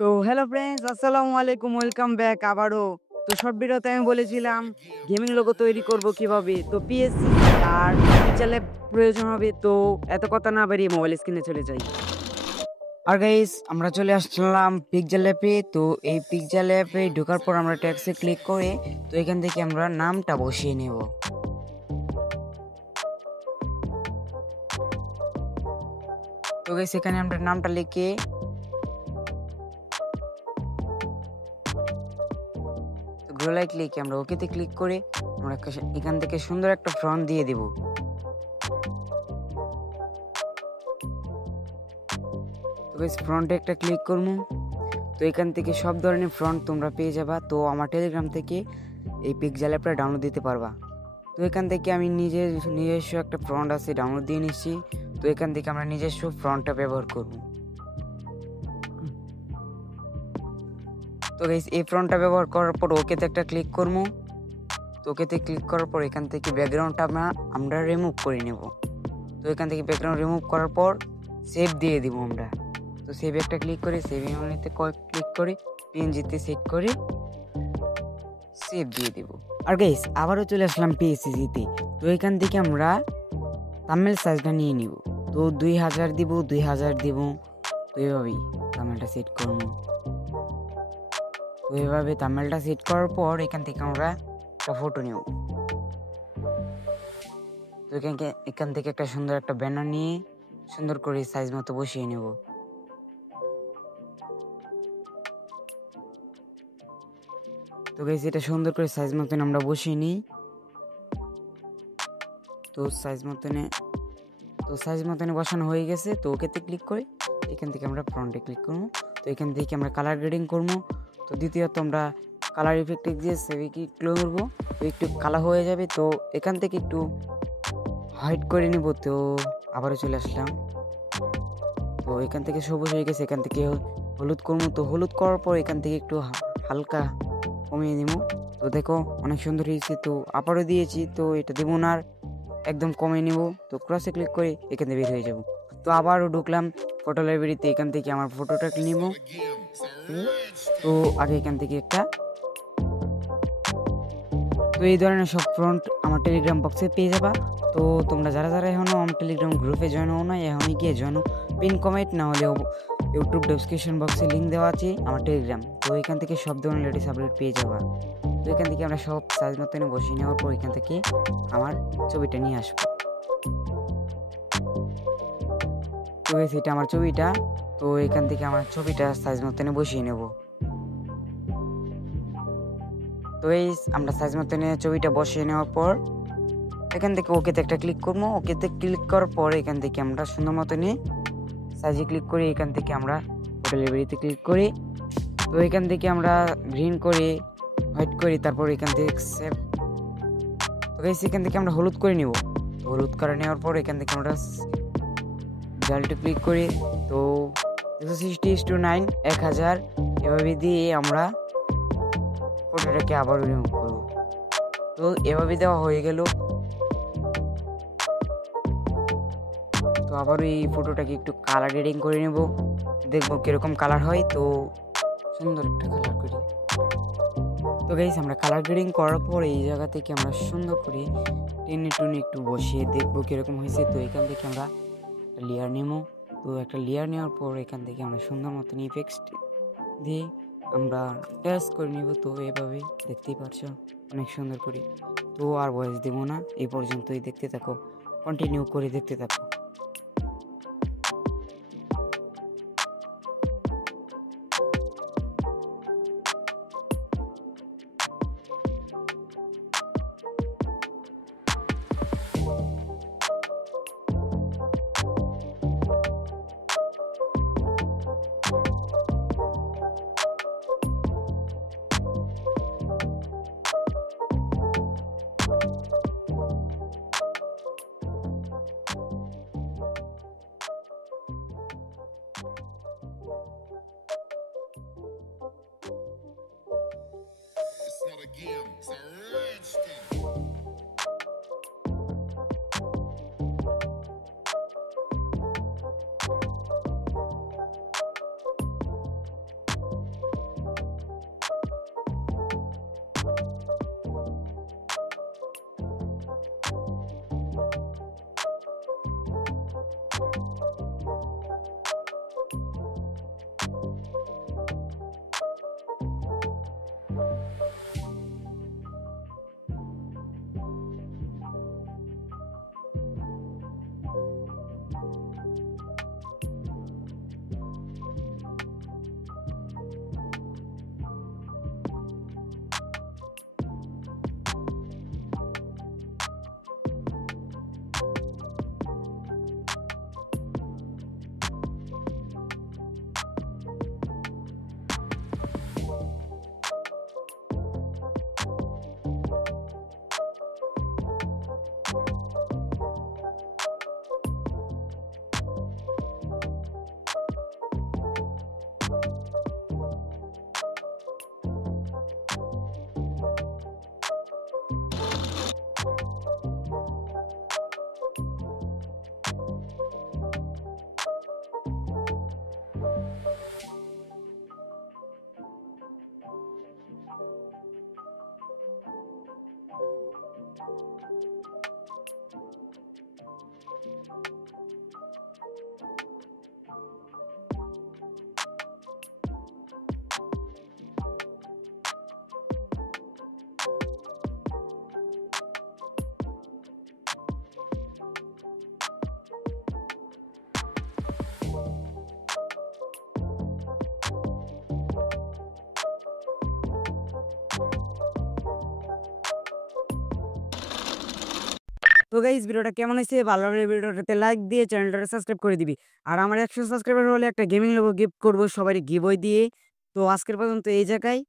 তো hello friends, আসসালামু আলাইকুম, ওয়েলকাম ব্যাক আবারও। তো শর্ট ভিডিওতে আমি বলেছিলাম গেমিং লোগো তৈরি করব কিভাবে। তো পিএসসি আর পিকচার ল্যাব প্রয়োজন হবে। তো এত কথা না বাড়িয়ে মোবাইল স্ক্রিনে চলে যাই। আর গাইস, আমরা চলে আসলাম পিকচার ল্যাবে। তো এই পিকচার ল্যাবে ঢোকার পর আমরা ট্যাক্সে ক্লিক করে তো এখান থেকে আমরা নামটা বসিয়ে নেব। তো গাইস, এখানে আমরা নামটা লিখে গ্রোলাই ক্লিকে আমরা ওকেতে ক্লিক করে আমরা এখান থেকে সুন্দর একটা ফ্রন্ট দিয়ে দেব। তো গাইস, ফ্রন্টে একটা ক্লিক করবো। তো এখান থেকে সব ধরনের ফ্রন্ট তোমরা পেয়ে যাবা। তো আমার টেলিগ্রাম থেকে এই পিকজাল অ্যাপটা ডাউনলোড দিতে পারবা। তো এখান থেকে আমি নিজস্ব একটা ফ্রন্ট আছে ডাউনলোড দিয়ে নিচ্ছি। তো এখান থেকে আমরা নিজস্ব ফ্রন্টটা ব্যবহার করব। তো গাইস, এই ফ্রন্টটা ব্যবহার করার পর ওকেতে একটা ক্লিক করবো। তো ওকেতে ক্লিক করার পর এখান থেকে ব্যাকগ্রাউন্ডটা আমরা রিমুভ করে নেব। তো এখান থেকে ব্যাকগ্রাউন্ড রিমুভ করার পর সেভ দিয়ে দিব আমরা। তো সেভ একটা ক্লিক করে সেভ ইউনিতে ক্লিক করে পিএনজিতে সেট করে সেভ দিয়ে দেব। আর গাইস, আবারও চলে আসলাম পিএসসিতে। তো এখান থেকে আমরা থাম্বনেল সাইজটা নিয়ে নিব। তো 2000 দিব, 2000 দিব। তো এভাবেই থাম্বনেলটা সেট করব। তো এভাবে থাম্বনেলটা সেট করার পর এখান থেকে আমরা একটা ফটো নেব। তো এখান থেকে একটা সুন্দর একটা ব্যানার নিয়ে সুন্দর করে সাইজ মতো বসিয়ে নেব। তো গাইস, এটা সুন্দর করে সাইজ মতন আমরা বসিয়ে নিই। তো সাইজ মতনে বসানো হয়ে গেছে। তো ওকেতে ক্লিক করে এখান থেকে আমরা ফ্রন্টে ক্লিক করবো। তো এখান থেকে আমরা কালার গ্রেডিং করবো। তো দ্বিতীয়ত আমরা কালার ইফেক্টে দিয়ে সেভে ক্লিক করবো। তো একটু কালার হয়ে যাবে। তো এখান থেকে একটু হোয়াইট করে নিব। তো আবারও চলে আসলাম। তো এখান থেকে সবুজ হয়ে গেছে। এখান থেকে হলুদ করবো। তো হলুদ করার পর এখান থেকে একটু হালকা কমিয়ে দিব। তো দেখো অনেক সুন্দর হয়েছে। তো আবারও দিয়েছি। তো এটা দেবো না, আর একদম কমিয়ে নিব। তো ক্রসে ক্লিক করে এখান থেকে বের হয়ে যাব। তো আবারও ঢুকলাম ফটো লাইব্রেরিতে। এখান থেকে আমার ফটোটা নিব। তো আগে এখান থেকে একটা তো এই ধরনের সব ফ্রন্ট আমার টেলিগ্রাম বক্সে পেয়ে যাবা। তো তোমরা যারা যারা এখনও আমার টেলিগ্রাম গ্রুপে জয়েন হও না, এখনই গিয়ে জয়েন, পিন কমেন্ট না হলেও ইউটিউব ডেসক্রিপশন বক্সে লিঙ্ক দেওয়া আছে আমার টেলিগ্রাম। তো এখান থেকে সব ধরনের লেটেস্ট আপডেট পেয়ে যাবা। তো এখান থেকে আমরা সব সাইজ মতন বসিয়ে নেওয়ার পর এখান থেকে আমার ছবিটা নিয়ে আসবো। তো এটা আমার ছবিটা। তো এখান থেকে আমার ছবিটা সাইজ মতন বসিয়ে নেব। তো এই আমরা সাইজ মতনে ছবিটা বসিয়ে নেওয়ার পর এখান থেকে ওকেতে একটা ক্লিক করবো। ওকেতে ক্লিক করার পর এখান থেকে আমরা সুন্দর মতনে সাইজে ক্লিক করি। এখান থেকে আমরা ফটো লাইব্রেরিতে ক্লিক করি। তো এখান থেকে আমরা গ্রিন করে হোয়াইট করি। তারপর এখান থেকে সেভ। তো গাইস, এখান থেকে আমরা হলুদ করে নিব। তো হলুদ করে নেওয়ার পর এখান থেকে আমরা জালটা ক্লিক করি। তো 60:9 1000 এভাবে দিয়ে আমরা ফটোটাকে আবার রিমুভ করব। তো এভাবে দেওয়া হয়ে গেল। তো আবার এই ফটোটাকে একটু কালার গ্রেডিং করে নেব, দেখবো কিরকম কালার হয়। তো সুন্দর একটা কালার করি। তো গাইস, আমরা কালার গ্রেডিং করার পর এই জায়গা থেকে আমরা সুন্দর করে টেনে টুনে একটু বসিয়ে দেখবো কিরকম হয়েছে। তো এখান থেকে আমরা একটা লেয়ার নেব। তো একটা লেয়ার নেওয়ার পর এখান থেকে আমরা সুন্দর মতন ইফেক্টস দিয়ে আমরা টেস্ট করে নিব। তো এভাবে দেখতেই পারছো অনেক সুন্দর করে। তো আর ভয়েস দেবো না, এই পর্যন্তই দেখতে থাকো, কন্টিনিউ করে দেখতে থাকো। It's not a game, it's a rich thing. তো গাইস ভিডিওটা কেমন হয়েছে, ভালো লাগলে ভিডিওটাতে লাইক দিয়ে চ্যানেলটাকে সাবস্ক্রাইব করে দিবি। আর আমার 100 সাবস্ক্রাইবার হলে একটা গেমিং লোগো গিফট করবো সবারই গিভওয়ে দিয়ে। তো আজকের পর্যন্ত এই জায়গায়।